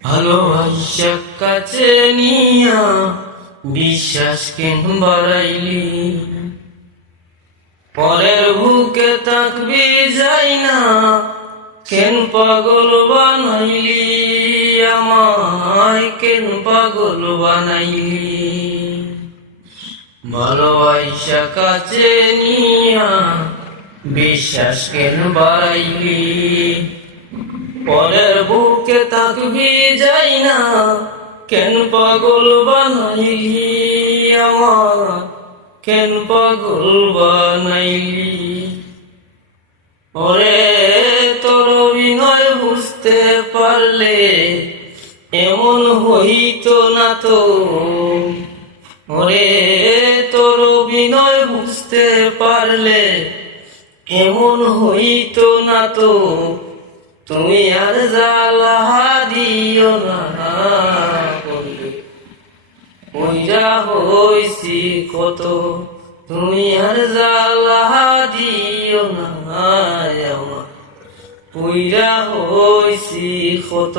ভালোবাসা কাছে নিয়া বিশ্বাস কেন বাড়াইলি, পরের বুকে থাকবি যাই না কেন পাগল বানাইলি, আমায় কেন পাগল বানাইলি। ভালোবাসা কাছে নিয়া বিশ্বাস কেন বাড়াইলি, পরের বুকে থাকবি যাই না কেন পাগল বানাইলি, আমার কেন পাগল বানাইলি। ওরে তোর অভিনয় বুঝতে পারলে এমন হইতো না তো, ওরে তোর অভিনয় বুঝতে পারলে এমন হইতো না তো। তুমি আর জ্বালা দিও না, পইরা হইছি কত। তুমি আর জ্বালা দিও না, পইরা হইছি কত।